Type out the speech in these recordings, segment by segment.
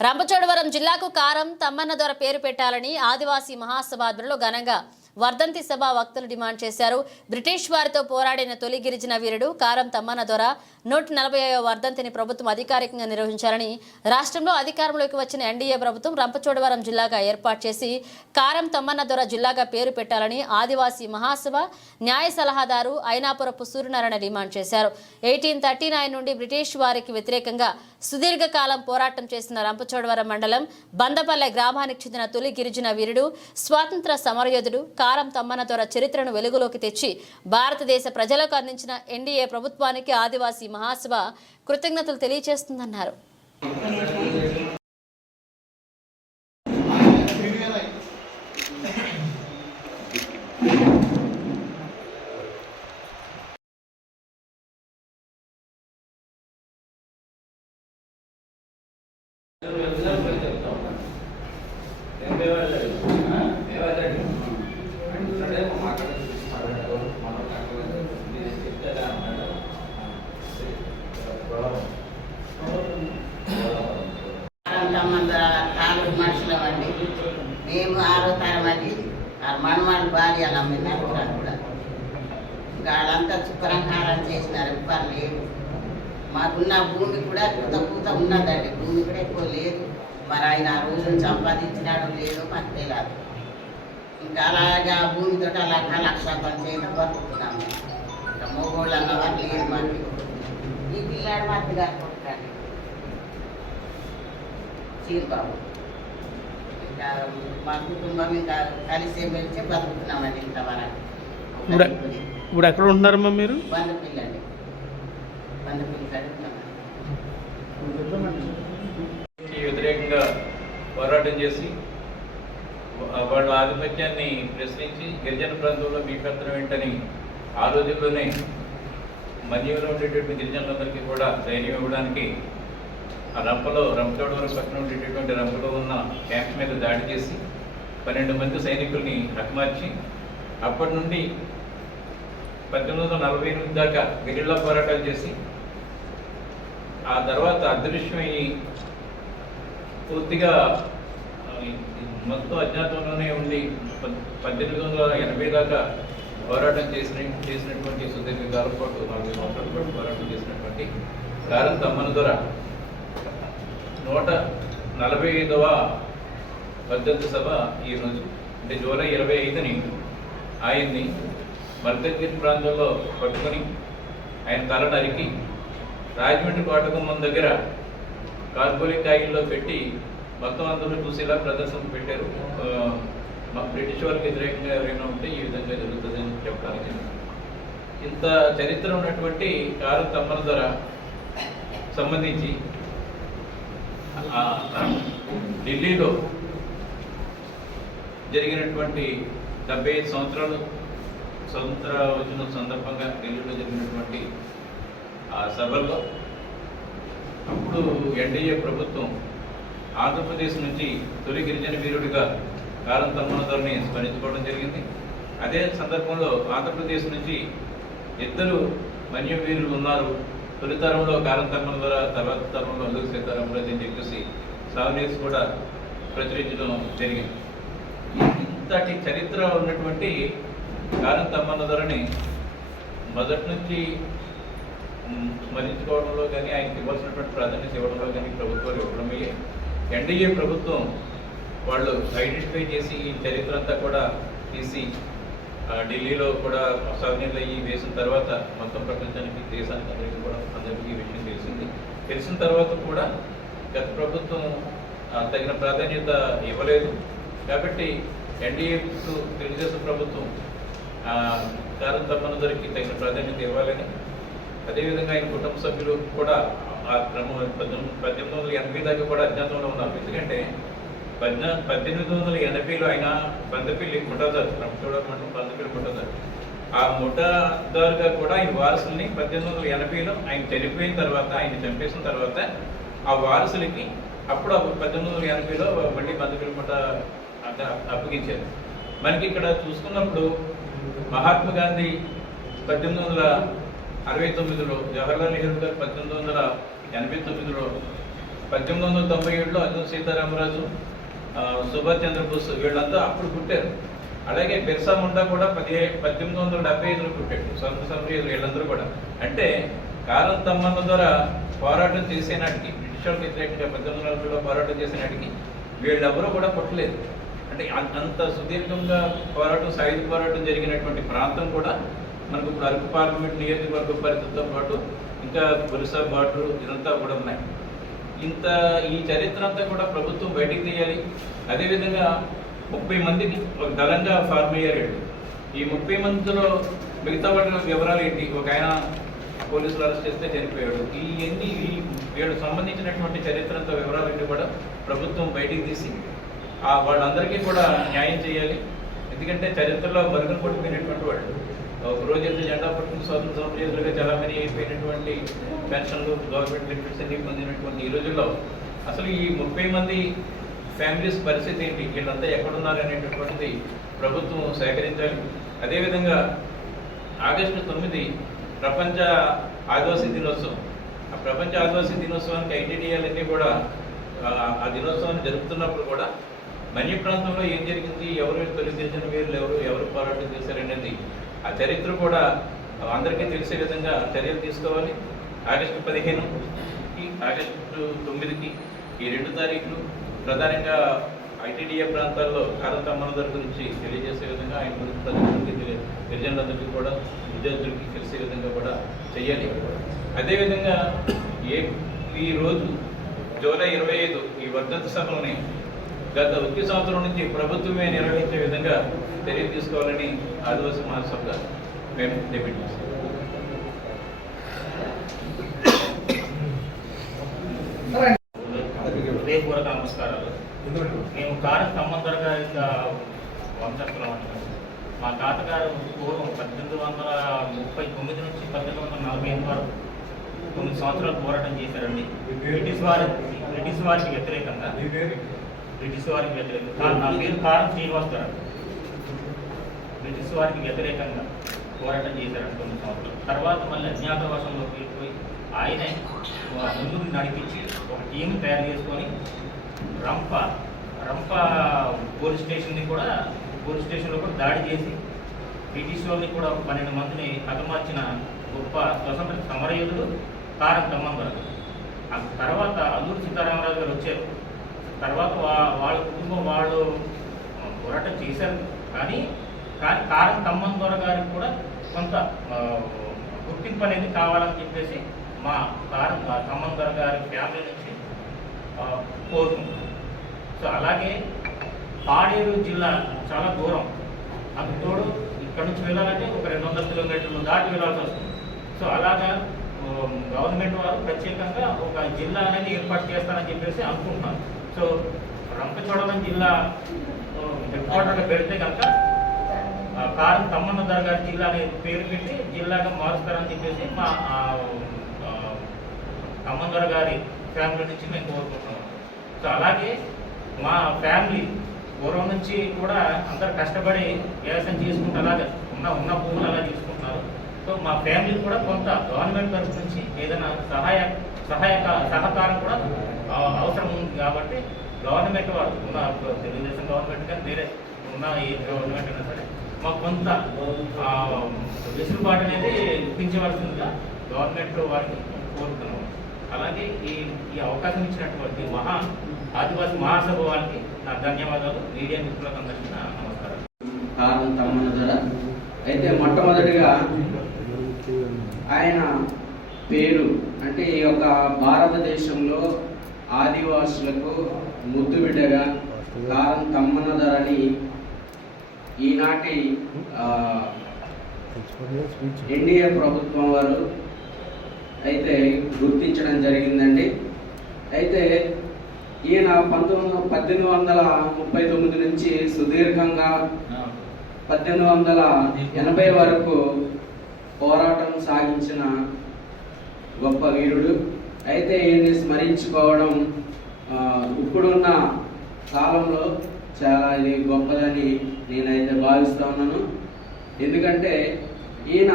రంపచోడవరం జిల్లాకు కారం తమ్మన్న ద్వారా పేరు పెట్టాలని ఆదివాసీ మహాసభ ఆధ్వర్యంలో ఘనంగా వర్ధంతి సభ వక్తలు డిమాండ్ చేశారు. బ్రిటిష్ వారితో పోరాడిన తొలి గిరిజన వీరుడు కారం తమ్మన ద్వారా నూట నలభై వర్ధంతిని ప్రభుత్వం అధికారికంగా నిర్వహించాలని రాష్ట్రంలో అధికారంలోకి వచ్చిన ఎన్డీఏ ప్రభుత్వం రంపచోడవరం జిల్లాగా ఏర్పాటు చేసి కారం తమ్మన్న ద్వారా జిల్లాగా పేరు పెట్టాలని ఆదివాసీ మహాసభ న్యాయ సలహాదారు ఐనాపురపు సూర్యనారాయణ డిమాండ్ చేశారు. ఎయిటీన్ థర్టీ నైన్ నుండి బ్రిటిష్ వారికి వ్యతిరేకంగా సుదీర్ఘకాలం పోరాటం చేసిన రంపచోడవరం మండలం బందపల్లె గ్రామానికి చెందిన తొలి గిరిజన వీరుడు స్వాతంత్ర సమరయోధుడు కారం తమ్మన ద్వారా చరిత్రను వెలుగులోకి తెచ్చి భారతదేశ ప్రజలకు అందించిన ఎన్డీఏ ప్రభుత్వానికి ఆదివాసీ మహాసభ కృతజ్ఞతలు తెలియజేస్తుందన్నారు తమ్మంద నాలుగు మనుషులం అండి మేము ఆరో తరం అండి ఆ మనవాళ్ళు భార్యలు అమ్మినారు కూడా కూడా ఇంకా వాళ్ళంతా శుభ్రంహారం చేసినారు ఇవ్వాలి లేదు. మాకున్న భూమి కూడా కూత పూత ఉన్నదండి భూమి కూడా ఎక్కువ లేదు. మరి ఆయన ఆ రోజును సంపాదించినాడో లేదో మాకు తెలియదు. ఇంకా అలాగా భూమితో అలా లక్ష చేయడం బతుకుతున్నాము. ఇంకా మోగోళ్ళు అన్నవారు లేరు మాకు. ఈ పిల్లాడు మాకు గారు కొట్టుకండి చీరబాబు. ఇంకా మా కుటుంబం ఇంకా కలిసి మెలిసి బతుకుతున్నామండి ఇంతవరకు. ఇప్పుడు ఎక్కడ ఉంటున్నారమ్మా మీరు? వ్యతిరేకంగా పోరాటం చేసి వాళ్ళ ఆధిపత్యాన్ని ప్రశ్నించి గిరిజన ప్రాంతంలో మీ పెత్తనం ఏంటని ఆ రోజుల్లోనే మన్యంలో ఉండేటువంటి గిరిజనులందరికీ కూడా ధైర్యం ఇవ్వడానికి ఆ రంపలో రంపచోడవరం పక్కన ఉండేటటువంటి రంపలో ఉన్న క్యాంప్ మీద దాడి చేసి పన్నెండు మంది సైనికుల్ని హతమార్చి అప్పటి నుండి పద్దెనిమిది వందల నలభై ఎనిమిది దాకా గెరిల్లా పోరాటాలు చేసి ఆ తర్వాత అదృశ్యమయ్యి పూర్తిగా మొత్తం అజ్ఞాతంలోనే ఉండి పద్- పద్దెనిమిది వందల ఎనభై దాకా పోరాటం చేసిన చేసినటువంటి సుదీర్ఘ కాలం పాటు నలభై సంవత్సరాల పాటు పోరాటం చేసినటువంటి కారం తమ్మన ద్వారా నూట నలభై ఐదవ పద్ధతి సభ ఈరోజు అంటే జూలై ఇరవై ఐదుని ఆయన్ని మర్దగిరి ప్రాంతంలో పట్టుకొని ఆయన తల నరికి రాజమండ్రి కోటగుమ్మం దగ్గర కార్బోలిక్ ఆయిల్లో పెట్టి మొత్తం అందరూ చూసేలా ప్రదర్శన పెట్టారు. మా బ్రిటిష్ వాళ్ళకి వ్యతిరేకంగా ఎవరైనా ఉంటే ఈ విధంగా జరుగుతుందని చెప్పడానికి ఇంత చరిత్ర ఉన్నటువంటి కారు తమ్మల ధర సంబంధించి ఢిల్లీలో జరిగినటువంటి డెబ్బై ఐదు సంవత్సరాలు స్వతంత్ర వచ్చిన సందర్భంగా ఢిల్లీలో జరిగినటువంటి ఆ సభల్లో అప్పుడు ఎన్డీఏ ప్రభుత్వం ఆంధ్రప్రదేశ్ నుంచి తొలి గిరిజన వీరుడిగా కారం తమ్మనధరని స్మరించుకోవడం జరిగింది. అదే సందర్భంలో ఆంధ్రప్రదేశ్ నుంచి ఇద్దరు మన్యవీరులు ఉన్నారు. తొలి తరంలో కారం తమ్మనధర తర్వాత తరంలో అల్లుగు సీతారామరాజు అని చెప్పేసి సావనీస్ కూడా ప్రచురించడం జరిగింది. ఇంతటి చరిత్ర ఉన్నటువంటి కారణం తమ్మన్న ధరని మొదటి నుంచి స్మరించుకోవడంలో కానీ ఆయనకి ఇవ్వాల్సినటువంటి ప్రాధాన్యత ఇవ్వడంలో కానీ ప్రభుత్వాలు ఇవ్వడమే ఎన్డీఏ ప్రభుత్వం వాళ్ళు ఐడెంటిఫై చేసి ఈ చరిత్ర అంతా కూడా తీసి ఢిల్లీలో కూడా సవనీలు అయ్యి వేసిన తర్వాత మొత్తం ప్రపంచానికి దేశానికి అందరికీ కూడా అందరికీ ఈ విషయం తెలిసింది. తెలిసిన తర్వాత కూడా గత ప్రభుత్వం తగిన ప్రాధాన్యత ఇవ్వలేదు. కాబట్టి ఎన్డీఏ తెలుగుదేశం ప్రభుత్వం దాని తప్పనిసరికి తగిన ప్రాధాన్యత ఇవ్వాలని. అదేవిధంగా ఆయన కుటుంబ సభ్యులు కూడా ఆ క్రమం పద్దెనిమిది పద్దెనిమిది వందల ఎనభై దాకా కూడా అజ్ఞాతంలో ఉన్నారు. ఎందుకంటే పద్న పద్దెనిమిది వందల ఎనభైలో ఆయన బందపిల్లి ముఠాదారు రంపచోడవరం మండలం బందపిల్లి ముఠాదారు. ఆ ముఠాదారుగా కూడా ఆయన వారసుల్ని పద్దెనిమిది వందల ఎనభైలో ఆయన చనిపోయిన తర్వాత ఆయన చంపేసిన తర్వాత ఆ వారసులకి అప్పుడు పద్దెనిమిది వందల ఎనభైలో మళ్ళీ బందపిల్లి ముఠ అప్పగించారు. మనకి ఇక్కడ చూసుకున్నప్పుడు మహాత్మా గాంధీ పద్దెనిమిది వందల అరవై తొమ్మిదిలో జవహర్లాల్ నెహ్రూ గారు పద్దెనిమిది వందల ఎనభై తొమ్మిదిలో పద్దెనిమిది వందల తొంభై ఏడులో అర్జున్ సీతారామరాజు సుభాష్ చంద్రబోస్ వీళ్ళంతా అప్పుడు పుట్టారు. అలాగే బిర్సా ముండా కూడా పదిహే పద్దెనిమిది వందల డెబ్బై ఐదులో పుట్టాడు. స్వంత సంప్రదాయాలు వీళ్ళందరూ కూడా. అంటే కారం తమ్మన్న ద్వారా పోరాటం చేసేనాటికి బ్రిటిష్ వాళ్ళకి వ్యతిరేకంగా పద్దెనిమిది వందల పోరాటం చేసేనాటికి వీళ్ళెవరూ కూడా పుట్టలేదు. అంటే అంత సుదీర్ఘంగా పోరాటం సాయుధ పోరాటం జరిగినటువంటి ప్రాంతం కూడా మనకు ఇప్పుడు అరకు పార్లమెంట్ నియోజకవర్గ పరిధితో పాటు ఇంకా ఒరిస్సా బార్డర్ ఇదంతా కూడా ఉన్నాయి. ఇంత ఈ చరిత్ర అంతా కూడా ప్రభుత్వం బయటికి తీయాలి. అదేవిధంగా ముప్పై మందికి ఒక దళంగా ఫార్మ్ అయ్యారు ఈ ముప్పై మందిలో మిగతా వాళ్ళ వివరాలు ఏంటి? ఒక ఆయన పోలీసులు అరెస్ట్ చేస్తే చనిపోయాడు. ఈ ఎన్ని వీళ్ళకి సంబంధించినటువంటి చరిత్ర వివరాలన్నీ కూడా ప్రభుత్వం బయటికి తీసి వాళ్ళందరికీ కూడా న్యాయం చేయాలి. ఎందుకంటే చరిత్రలో మరుగున పడిపోయినటువంటి వాళ్ళు. ఒక రోజు అయితే జెండా పట్టుకుని స్వాతంత్ర సమరయోధులుగా చాలా అయిపోయినటువంటి పెన్షన్లు గవర్నమెంట్ బెనిఫిట్స్ అన్ని పొందినటువంటి ఈ రోజుల్లో అసలు ఈ ముప్పై మంది ఫ్యామిలీస్ పరిస్థితి ఏంటి? వీళ్ళంతా ఎక్కడున్నారు అనేటటువంటిది ప్రభుత్వం సేకరించాలి. అదేవిధంగా ఆగస్టు తొమ్మిది ప్రపంచ ఆదివాసీ దినోత్సవం. ఆ ప్రపంచ ఆదివాసీ దినోత్సవానికి ఐటీడీఎలన్నీ కూడా ఆ దినోత్సవాన్ని జరుపుతున్నప్పుడు కూడా మన్య ప్రాంతంలో ఏం జరిగింది? ఎవరు తొలగించిన వీరులు ఎవరు? ఎవరు పోరాటం చేశారనేది ఆ చరిత్ర కూడా అందరికీ తెలిసే విధంగా చర్యలు తీసుకోవాలి. ఆగస్టు పదిహేను ఆగస్టు తొమ్మిదికి ఈ రెండు తారీఖులు ప్రధానంగా ఐటీడీఏ ప్రాంతాల్లో కారతమ్మనదర్ గురించి తెలియజేసే విధంగా ఆయన గురించి ప్రజలందరికీ గిరిజనులందరికీ కూడా విద్యార్థులకి తెలిసే విధంగా కూడా చేయాలి అదేవిధంగా ఏ ఈ రోజు జూలై ఇరవై ఐదు ఈ వర్ధంతి సభలని గత ఒక్క సంవత్సరం నుంచి ప్రభుత్వమే నిర్వహించే విధంగా చర్యలు తీసుకోవాలని ఆదివాసీ మహాసభగా మేము డిపెండ్ చేస్తాం. హృదయపూర్వక నమస్కారాలు. మేము కారం సంబంధర్ గారి వంశస్థులం అంటారు మా తాతగారు పూర్వం పద్దెనిమిది వందల ముప్పై తొమ్మిది నుంచి పద్దెనిమిది వందల నలభై ఎనిమిది వరకు తొమ్మిది సంవత్సరాలు పోరాటం చేశారండి. బ్రిటిష్ వారి బ్రిటిష్ వారికి వ్యతిరేకంగా బ్రిటిష్ వారికి వ్యతిరేకంగా. నా పేరు కారం శ్రీనివాస్ గారు బ్రిటిష్ వారికి వ్యతిరేకంగా పోరాటం చేశారు కొన్ని సంవత్సరాలు తర్వాత మళ్ళీ అజ్ఞాతవాసంలోకి వెళ్ళిపోయి ఆయనే ముందుకు నడిపించి ఒక టీం తయారు చేసుకొని రంప రంప పోలీస్ స్టేషన్ని కూడా పోలీస్ స్టేషన్లో కూడా దాడి చేసి బ్రిటిష్ వాళ్ళని కూడా ఒక పన్నెండు మందిని హతమార్చిన గొప్ప స్వతంత్ర సమరయోధుడు కారం తమ్మన్ గారు ఆ తర్వాత అల్లూరు సీతారామరాజు గారు వచ్చారు. తర్వాత వా వాళ్ళ కుటుంబం వాళ్ళు పోరాటం చేశారు. కానీ కానీ కారం తమ్మన్ దొర గారికి కూడా కొంత గుర్తింపు అనేది కావాలని చెప్పేసి మా కారం తమ్మన్ దొర గారి ఫ్యామిలీ నుంచి కోరుకుంటున్నాం. సో అలాగే పాడేరు జిల్లా చాలా దూరం. అందుకు తోడు ఇక్కడ నుంచి వెళ్ళాలంటే ఒక రెండు వందల కిలోమీటర్లు దాటి వెళ్ళాల్సి వస్తుంది. సో అలాగా గవర్నమెంట్ వారు ప్రత్యేకంగా ఒక జిల్లా అనేది ఏర్పాటు చేస్తారని చెప్పేసి అనుకుంటున్నాను. సో రంపచోడవరం జిల్లా హెడ్ క్వార్టర్గా పెడితే కనుక ఆ, కారం తమ్మన్న దర్గా జిల్లా అనే పేరు పెట్టి జిల్లాగా మారుస్తారని చెప్పేసి మా ఆ, తమ్మన్న గారి ఫ్యామిలీ నుంచి మేము కోరుకుంటున్నాం. సో అలాగే మా ఫ్యామిలీ పూర్వం నుంచి కూడా అందరు కష్టపడి వ్యవసాయం చేసుకుంటూ అలాగే ఉన్న ఉన్న భూములు అలా తీసుకుంటున్నారు. సో మా ఫ్యామిలీ కూడా కొంత గవర్నమెంట్ తరఫు నుంచి ఏదైనా సహాయ సహాయక సహకారం కూడా అవసరం ఉంది కాబట్టి గవర్నమెంట్ వారు ఉన్న తెలుగుదేశం గవర్నమెంట్ కానీ వేరే ఉన్న ఏ గవర్నమెంట్ అయినా సరే మాకు కొంత వెసులుబాటు అనేది ఇప్పించవలసిందిగా గవర్నమెంట్ వారికి కోరుతున్నాం అలాగే ఈ ఈ అవకాశం ఇచ్చినటువంటి మహా ఆదివాసీ మహాసభ వారికి నా ధన్యవాదాలు. మీడియా మిత్రులకు అందరికీ నా నమస్కారం. కారణం తమ్మన ధర అయితే మొట్టమొదటిగా ఆయన పేరు అంటే ఈ యొక్క భారతదేశంలో ఆదివాసులకు ముద్దు బిడ్డగా కారం తమ్మనధరని ఈనాటి ఎన్డీఏ ప్రభుత్వం వారు అయితే గుర్తించడం జరిగిందండి. అయితే ఈయన పంతొమ్మిది పద్దెనిమిది వందల ముప్పై తొమ్మిది నుంచి సుదీర్ఘంగా పద్దెనిమిది వందల ఎనభై వరకు పోరాటం సాగించిన గొప్ప వీరుడు. అయితే ఈయన్ని స్మరించుకోవడం ఇప్పుడున్న కాలంలో చాలా ఇది గొప్పదని నేనైతే భావిస్తూ ఉన్నాను. ఎందుకంటే ఈయన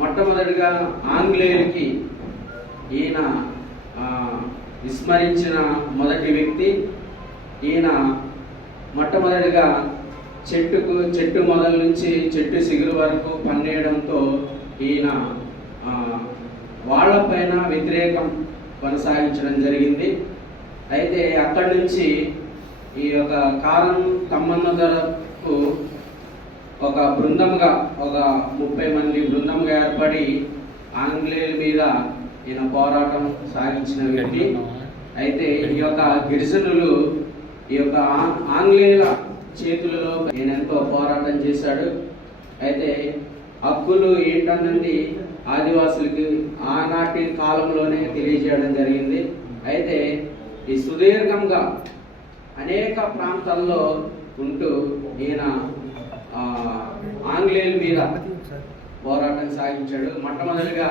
మొట్టమొదటిగా ఆంగ్లేయులకి ఈయన విస్మరించిన మొదటి వ్యక్తి. ఈయన మొట్టమొదటిగా చెట్టుకు చెట్టు మొదల నుంచి చెట్టు సిగురు వరకు పన్నేయడంతో ఈయన వాళ్ళపైన వ్యతిరేకం కొనసాగించడం జరిగింది. అయితే అక్కడి నుంచి ఈ యొక్క కాలం తమ్మన్న ఒక బృందంగా ఒక ముప్పై మంది బృందంగా ఏర్పడి ఆంగ్లేయుల మీద ఈయన పోరాటం సాగించిన వ్యక్తి. అయితే ఈ యొక్క గిరిజనులు ఈ యొక్క ఆంగ్లేయుల చేతులలో ఈయన ఎంతో పోరాటం చేశాడు. అయితే హక్కులు ఏంటన్నది ఆదివాసులకి ఆనాటి కాలంలోనే తెలియజేయడం జరిగింది. అయితే ఈ సుదీర్ఘంగా అనేక ప్రాంతాల్లో ఉంటూ ఈయన ఆంగ్లేయుల మీద పోరాటం సాగించాడు. మొట్టమొదటిగా